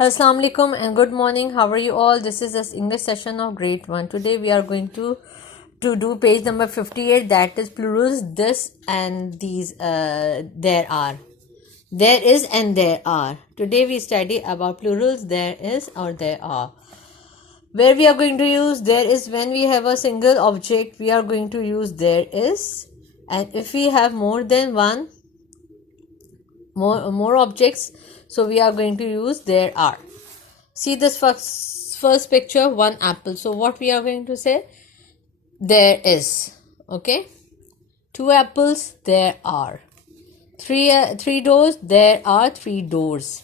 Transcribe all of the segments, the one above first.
Assalamu alaikum and good morning. How are you all? This is this English session of grade 1. Today we are going to do page number 58, that is plurals this and these there are. There is and there are. Today we study about plurals there is or there are. Where we are going to use there is when we have a single object, we are going to use there is, and if we have more than one more objects, so we are going to use there are. See this first picture, one apple. So what we are going to say? There is. Okay. Two apples, there are. Three doors, there are three doors.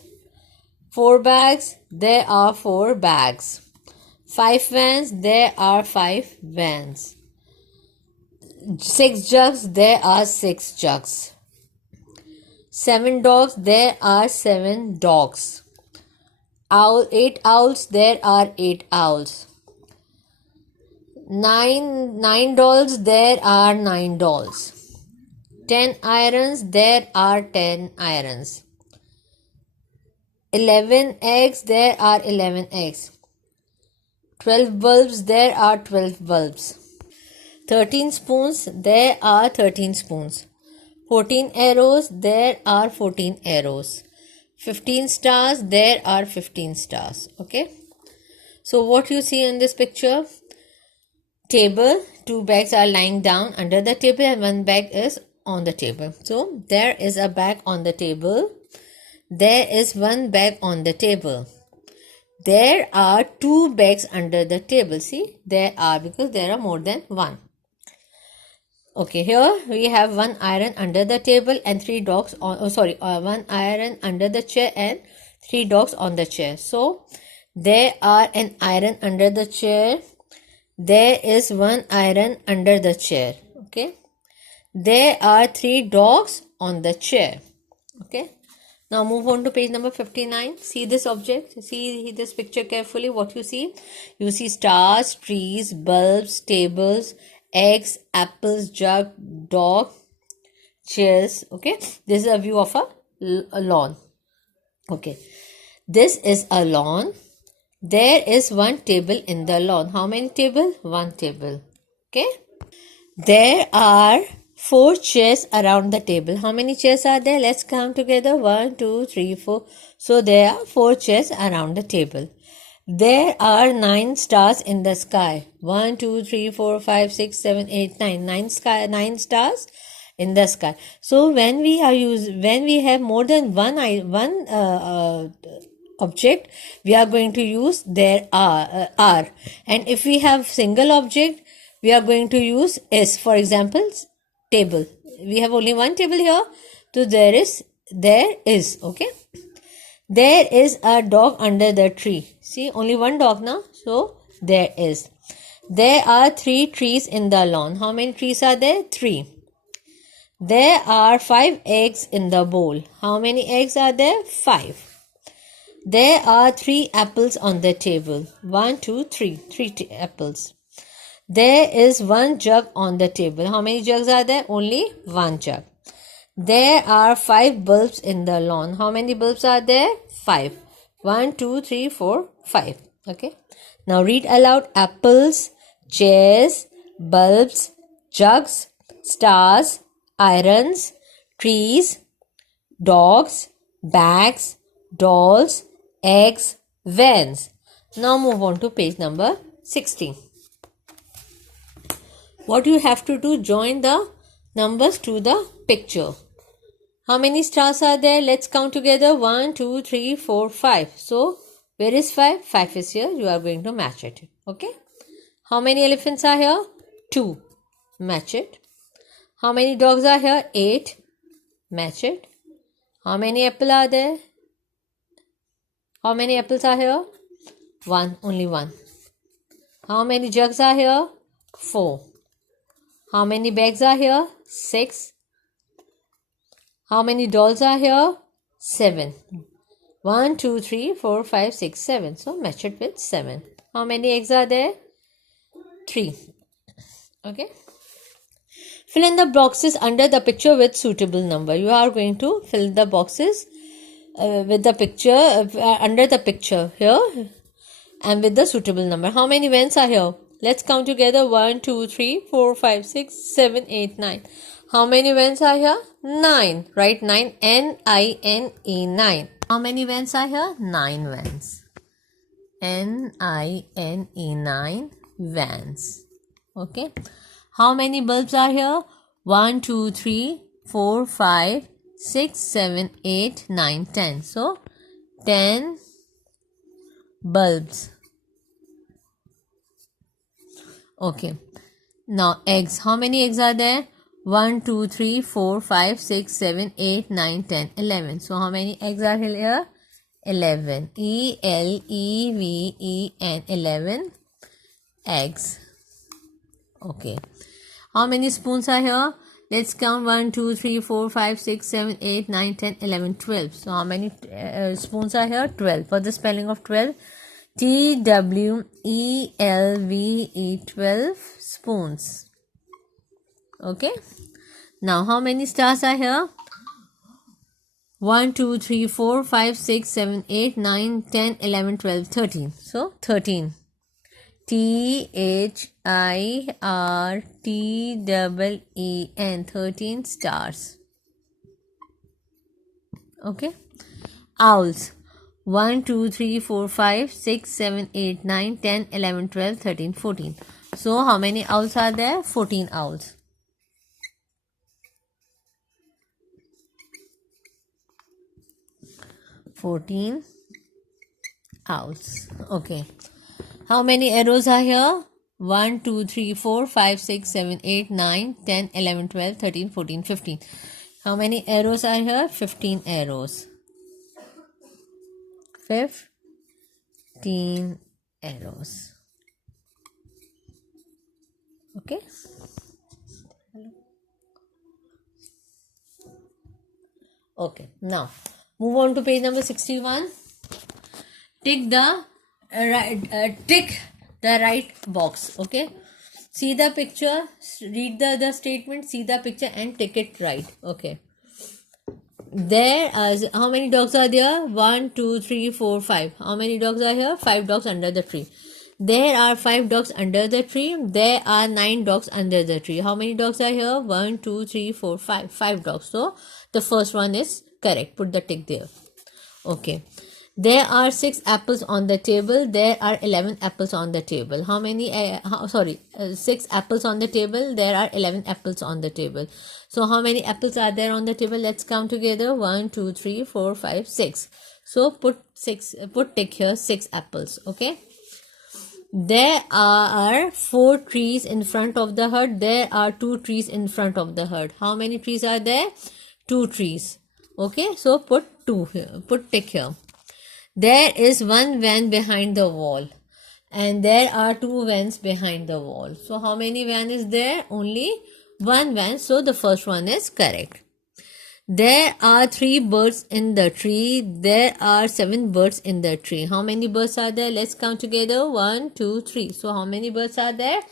Four bags, there are four bags. Five vans, there are five vans. Six jugs, there are six jugs. Seven dogs, there are seven dogs. Eight owls, there are eight owls. Nine dolls, there are nine dolls. 10 irons, there are 10 irons. 11 eggs, there are 11 eggs. 12 bulbs, there are 12 bulbs. 13 spoons, there are 13 spoons. 14 arrows, there are 14 arrows. 15 stars, there are 15 stars. Okay. So what you see in this picture? Table, two bags are lying down under the table and one bag is on the table. So there is a bag on the table. There is one bag on the table. There are two bags under the table. See, there are, because there are more than one. Okay, here we have one iron under the table and three dogs on, one iron under the chair and three dogs on the chair. So there are an iron under the chair. There is one iron under the chair. Okay. There are three dogs on the chair. Okay. Now move on to page number 59. See this object. See this picture carefully. What you see? You see stars, trees, bulbs, tables, eggs, apples, jug, dog, chairs. Okay. This is a view of a lawn. Okay. This is a lawn. There is one table in the lawn. How many table? One table. Okay. There are four chairs around the table. How many chairs are there? Let's count together. 1, 2, 3, 4. So there are four chairs around the table. There are 9 stars in the sky. 1, 2, 3, 4, 5, 6, 7, 8, 9. 9 stars in the sky. So when we have more than one object, we are going to use there are. And if we have single object, we are going to use is. For example, table. We have only one table here, so there is. Okay. There is a dog under the tree. See, only one dog now, so there is. There are 3 trees in the lawn. How many trees are there? 3. There are 5 eggs in the bowl. How many eggs are there? 5. There are 3 apples on the table. 1, 2, 3. 3 apples. There is 1 jug on the table. How many jugs are there? Only 1 jug. There are 5 bulbs in the lawn. How many bulbs are there? 5. 1, 2, 3, 4, 5. Okay. Now read aloud. Apples, chairs, bulbs, jugs, stars, irons, trees, dogs, bags, dolls, eggs, vans. Now move on to page number 16. What you have to do, join the numbers to the picture. How many stars are there? Let's count together. 1, 2, 3, 4, 5. So where is 5? 5 is here. You are going to match it. Okay. How many elephants are here? 2. Match it. How many dogs are here? 8. Match it. How many apples are there? How many apples are here? 1. Only 1. How many jugs are here? 4. How many bags are here? 6. How many dolls are here? 7. 1, 2, 3, 4, 5, 6, 7. So match it with 7. How many eggs are there? 3. Okay. Fill in the boxes under the picture with suitable number. You are going to fill the boxes with the picture under the picture here and with the suitable number. How many vents are here? Let's count together. 1, 2, 3, 4, 5, 6, 7, 8, 9. How many vents are here? 9. Right? 9. N-I-N-E. 9. How many vents are here? 9 vents. N-I-N-E. 9 vents. Okay. How many bulbs are here? 1, 2, 3, 4, 5, 6, 7, 8, 9, 10. So 10 bulbs. Okay. Now eggs. How many eggs are there? 1, 2, 3, 4, 5, 6, 7, 8, 9, 10, 11. So how many eggs are here? 11. E-L-E-V-E-N. 11 eggs. Okay. How many spoons are here? Let's count. 1, 2, 3, 4, 5, 6, 7, 8, 9, 10, 11, 12. So how many spoons are here? 12. For the spelling of 12, T-W-E-L-V-E. 12 spoons. Okay. Now how many stars are here? 1, 2, 3, 4, 5, 6, 7, 8, 9, 10, 11, 12, 13. So 13. T-H-I-R-T-E-E-N. 13 stars. Okay. Owls. 1, 2, 3, 4, 5, 6, 7, 8, 9, 10, 11, 12, 13, 14. So how many owls are there? 14 owls. Okay. How many arrows are here? 1, 2, 3, 4, 5, 6, 7, 8, 9, 10, 11, 12, 13, 14, 15. How many arrows are here? 15 arrows. 15 arrows. Okay. Okay. Now, move on to page number 61. Tick the right box. Okay. See the picture, read the statement, see the picture and tick it right. Okay. There are, how many dogs are there? 1, 2, 3, 4, 5. How many dogs are here? 5 dogs under the tree. There are 5 dogs under the tree. There are 9 dogs under the tree. How many dogs are here? 1, 2, 3, 4, 5. 5 dogs. So the first one is correct. Put the tick there. Okay. There are 6 apples on the table. There are 11 apples on the table. How many? 6 apples on the table. There are 11 apples on the table. So how many apples are there on the table? Let's count together. 1, 2, 3, 4, 5, 6. So put tick here. 6 apples. Okay. There are 4 trees in front of the hut. There are 2 trees in front of the hut. How many trees are there? 2 trees. Okay. So put 2 here. Put tick here. There is 1 van behind the wall and there are 2 vans behind the wall. So how many van is there? Only 1 van. So the first one is correct. There are 3 birds in the tree. There are 7 birds in the tree. How many birds are there? Let's count together. 1, 2, 3. So how many birds are there?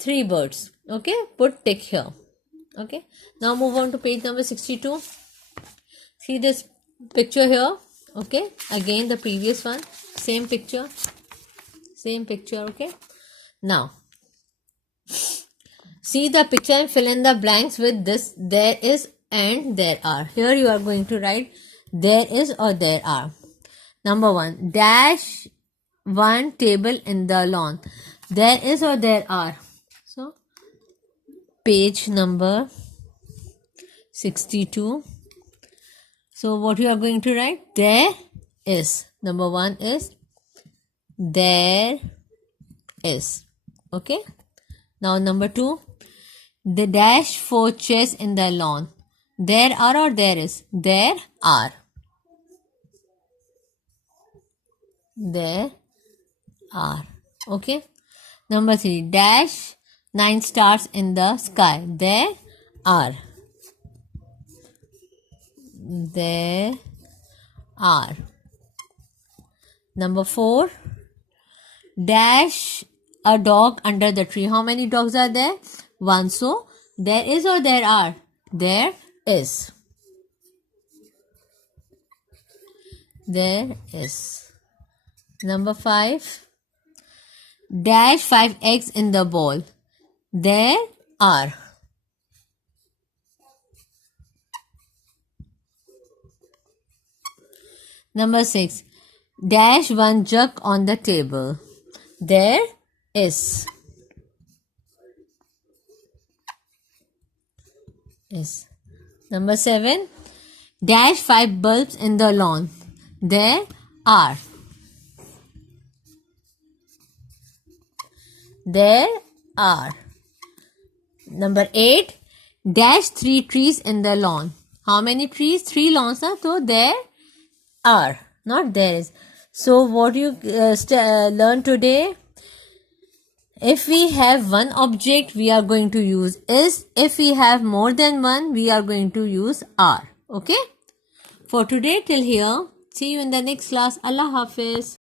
3 birds. Okay. Put tick here. Okay. Now move on to page number 62. See this picture here. Okay, again the previous one, same picture, okay. Now see the picture and fill in the blanks with this there is and there are. Here you are going to write there is or there are. Number 1, dash 1 table in the lawn. There is or there are. So page number 62. So what you are going to write? There is. Number 1 is there is. Okay. Now number 2. The dash 4 chairs in the lawn. There are or there is? There are. There are. Okay. Number 3. Dash 9 stars in the sky. There are. There are. Number 4. Dash a dog under the tree. How many dogs are there? 1. So there is or there are? There is. There is. Number 5. Dash 5 eggs in the bowl. There are. Number 6. Dash 1 jug on the table. There is. Is. Number 7. Dash 5 bulbs in the lawn. There are. There are. Number 8. Dash 3 trees in the lawn. How many trees? 3 lawns. So there are, not there is. So what you learn today? If we have one object, we are going to use is. If we have more than one, we are going to use are. Okay? For today till here. See you in the next class. Allah Hafiz.